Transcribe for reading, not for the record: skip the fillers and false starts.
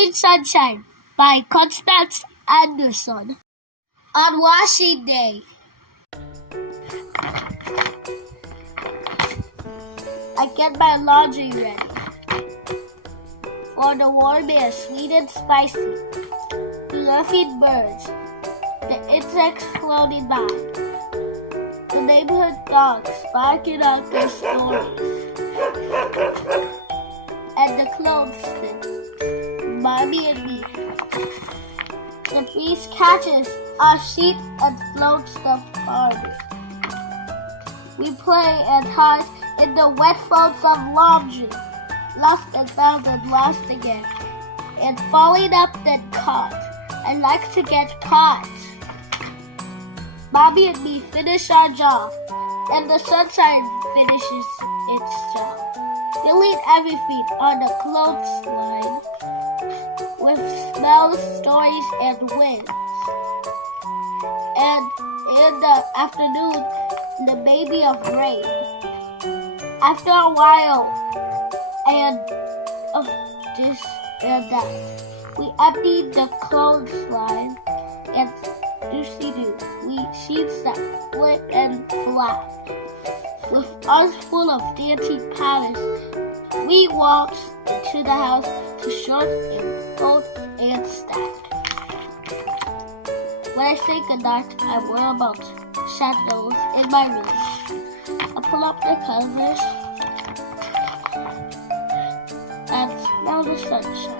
Morning Sunshine by Constance on washing day. I get my laundry ready for the warm air, sweet and spicy. Fluffing birds, the insects floating by, the neighborhood dogs barking out their stories, and the clothespin, Mommy and me. The breeze catches our sheet and floats the party. We play and hide in the wet folds of laundry, lost and found and lost again, and falling up then caught. I like to get caught. Mommy and me finish our job, and the sunshine finishes its job, filling everything on the clothesline with smells, stories, and winds. And in the afternoon, the baby of rain. After a while, and of this and that, we empty the clothesline and do-see-do. We sheets that flip and flap. With arms full of dancing patterns, we walked into the house to short and fold and stack. When I say goodnight, I worry about shadows in my room. I pull up the covers and smell the sunshine.